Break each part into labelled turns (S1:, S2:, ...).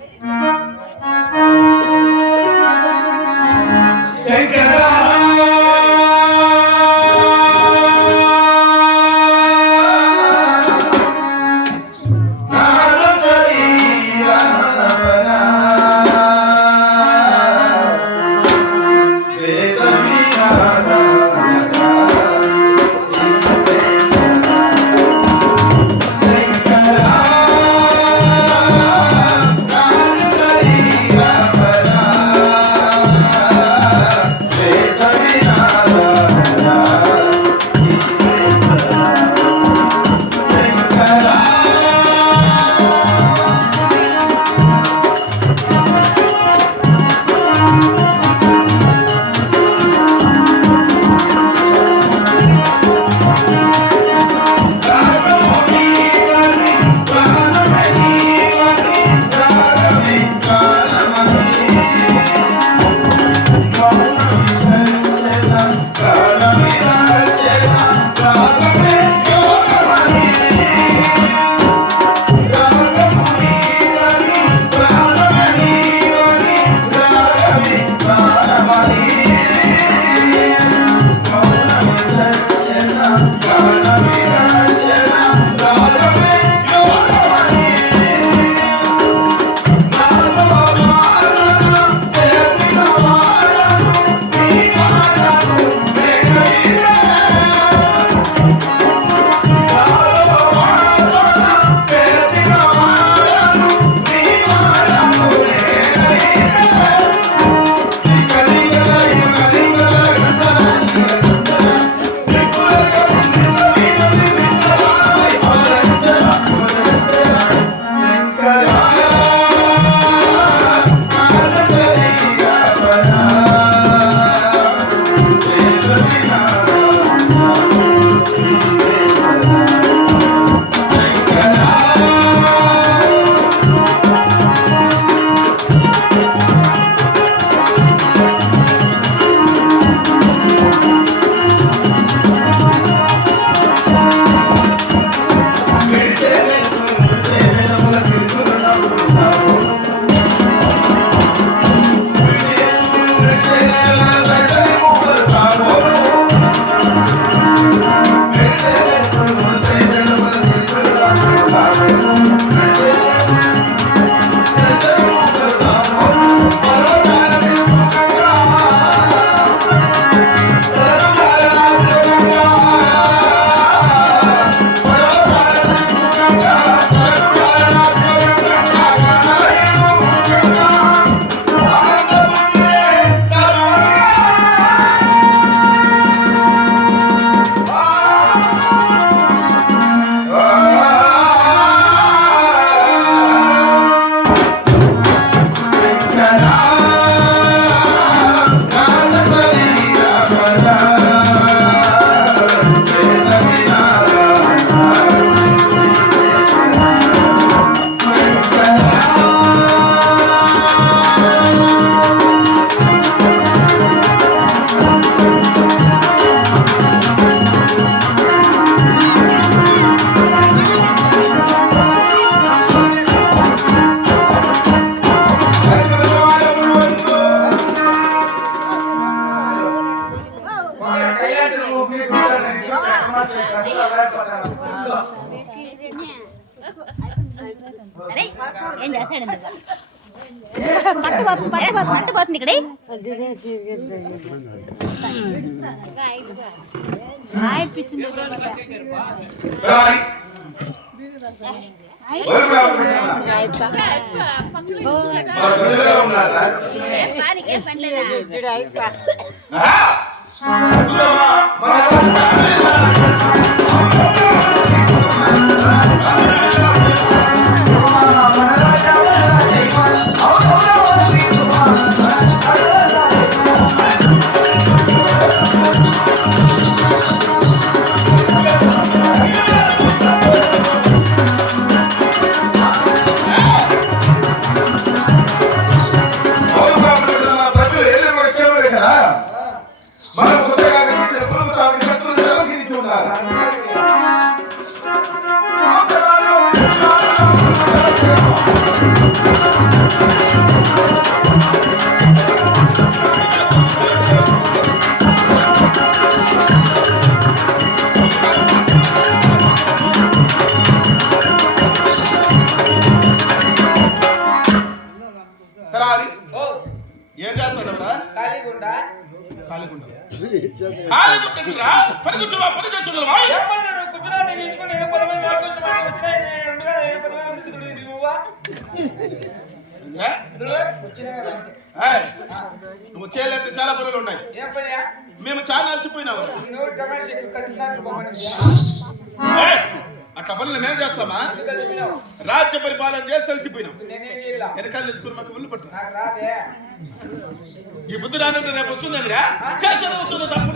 S1: Yeah. Thank you. ఏం చేశాడు పట్టుపోతుంది పట్టు ఇక్కడ
S2: ఏం చేస్తాడవరా
S3: కాలిగుండ
S1: కాలిగుండ కాలిగుండ పని కూర్చున్నా పని చేస్తున్నావా
S3: నేను ఏ ఏ? ఇది నువ్వా?
S1: చేయలేక చాలా పనులు ఉన్నాయి? మేము చాలా అలసిపోయినాము. ఏయ్, అట్లా పనులు మేము చేస్తామా? రాజ్య పరిపాలన చేసి అలసిపోయినాం. వెనకాల తెచ్చుకుని మాకు ముళ్ళు పట్టు. ఈ బుద్ధి రాదంటే రేపు వస్తుందండిరా చేసేది వస్తుంది తప్పు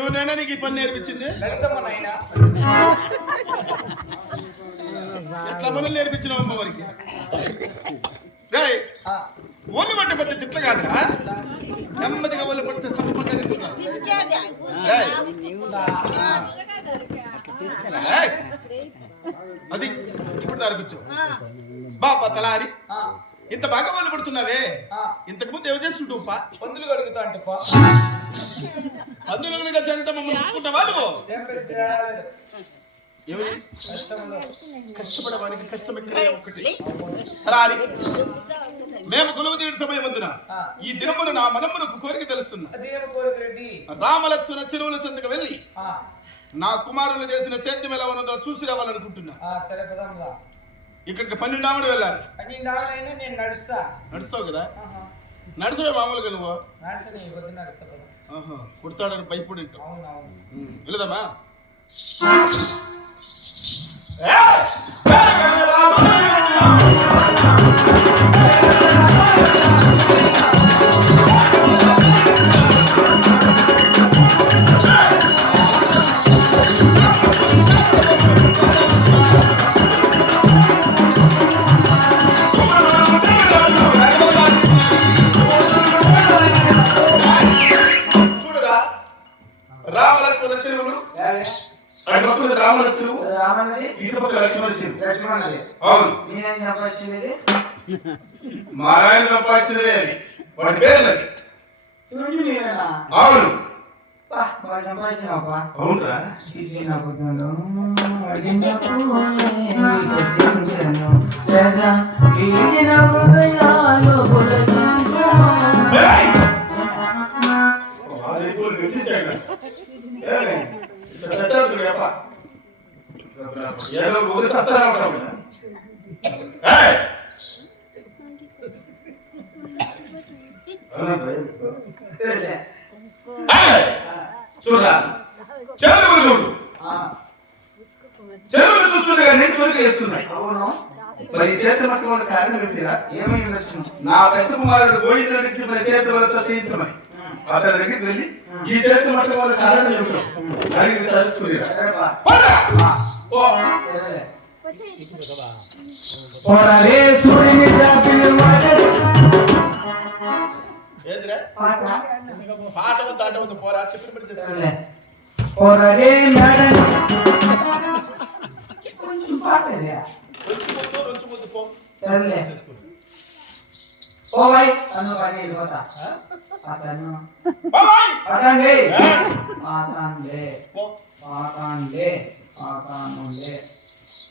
S1: ఎవరైనా నీకు ఈ పని నేర్పించింది. ఎట్లా పనులు నేర్పించినావు అమ్మ వారికి? రేయ్ ఒళ్ళు పట్టే పెద్ద తిట్ల కాదురా. నెమ్మదిగా ఒళ్ళు పట్టే ఏయ్, అది ఇప్పుడు దారిపించు బాబా తలారి. ఇంత బాగా ఒళ్ళు పడుతున్నావే. ఇంతకు ముందు ఎవరు చేస్తుంటా
S3: పందులు కడుగుతా అంటే.
S1: అందులో చంత మమ్మల్ని ముట్టుకుంటావా నువ్వు. కష్టపడడానికి కష్టం ఇక్కడే ఒకటి. మేము కొలువు తీయడం సమయం అందున. ఈ దినమున నా మనమునకు కోరిక తెలుస్తున్నా. రామలక్ష్మణ చెరువుల చెంతకు వెళ్ళి నా కుమారులు చేసిన సేద్యం ఎలా ఉన్నదో చూసి రావాలనుకుంటున్నా. ఇక్కడికి పన్నెండు ఆవిడ వెళ్ళాలి. నడుస్తావు కదా?
S3: ఆహా.
S1: నడుచువే మామూలుగా నువ్వు?
S3: கொடுத்தாடர் பைப்
S1: பண்ணிட்டோம் இல்லதம்மா Thank you.
S3: అవును నేనేం సంపాదించింది
S1: మా ఆయన సంపాదించినవే అవి వాటి పేర్లు.
S3: ఇవన్నీ మీరేనా
S1: అవును
S3: బా, బాగా సంపాదించినావా
S1: అవునరా
S3: సదా వీడిన హృదయాలు
S1: గెలిచించాడు. ఏమే? ఇంత సెటప్ ఏపా? ఏదో వదిలి చస్తానే ఉంటావు కదా. ఏయ్! అవునా?
S3: సరేలే.
S1: ఏయ్! చూడరా. చెరువులు చూడు
S3: ఆ,
S1: చెరువులు చూస్తుండగా రెండు వరకు వేస్తున్నాయి
S3: అవును.
S1: మరి చేతి పట్టుకోవడం కారణం
S3: ఉండొచ్చు?
S1: నా పెద్ద కుమారుడు గోవిందుడికి చెప్పిన చేతులతో చేయించమని. అతని దగ్గరికి వెళ్ళి ఈ చేతి పట్టుకోవడం కారణం ఏమిటో అడిగి.
S3: సరేలే. పోరాడే సూర్యుని పాట.
S1: వద్ద ఆట పోరా చెప్పిన పని
S3: మేడం కొంచెం
S1: పో.
S3: సరేలే. అను పని అతను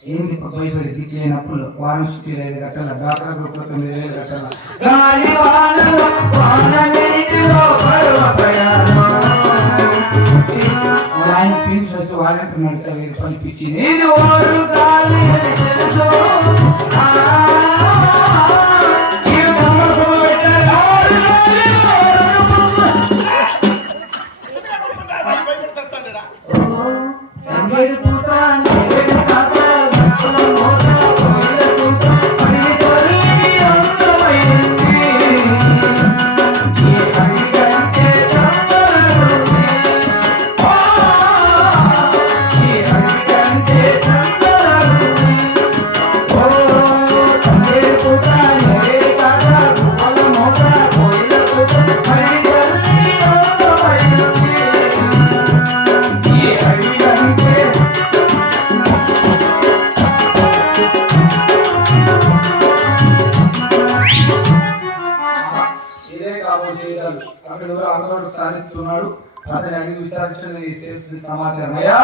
S1: పో.
S3: అతండి అతనుండే ఏంది భయపడి వారం చుట్టూ ఐదు గంటల డాక్టర్ గ్రూప్ తొమ్మిది వేలు గంటల గాలి వాన నీటిలో పడవ ఆయన ఫీజు వస్తే వాళ్ళకి నడితే వెయ్యి ఇది ఓరు గాలి తెలుసు? అతని అడిగి విచారించిన సమాచారం. అయ్యా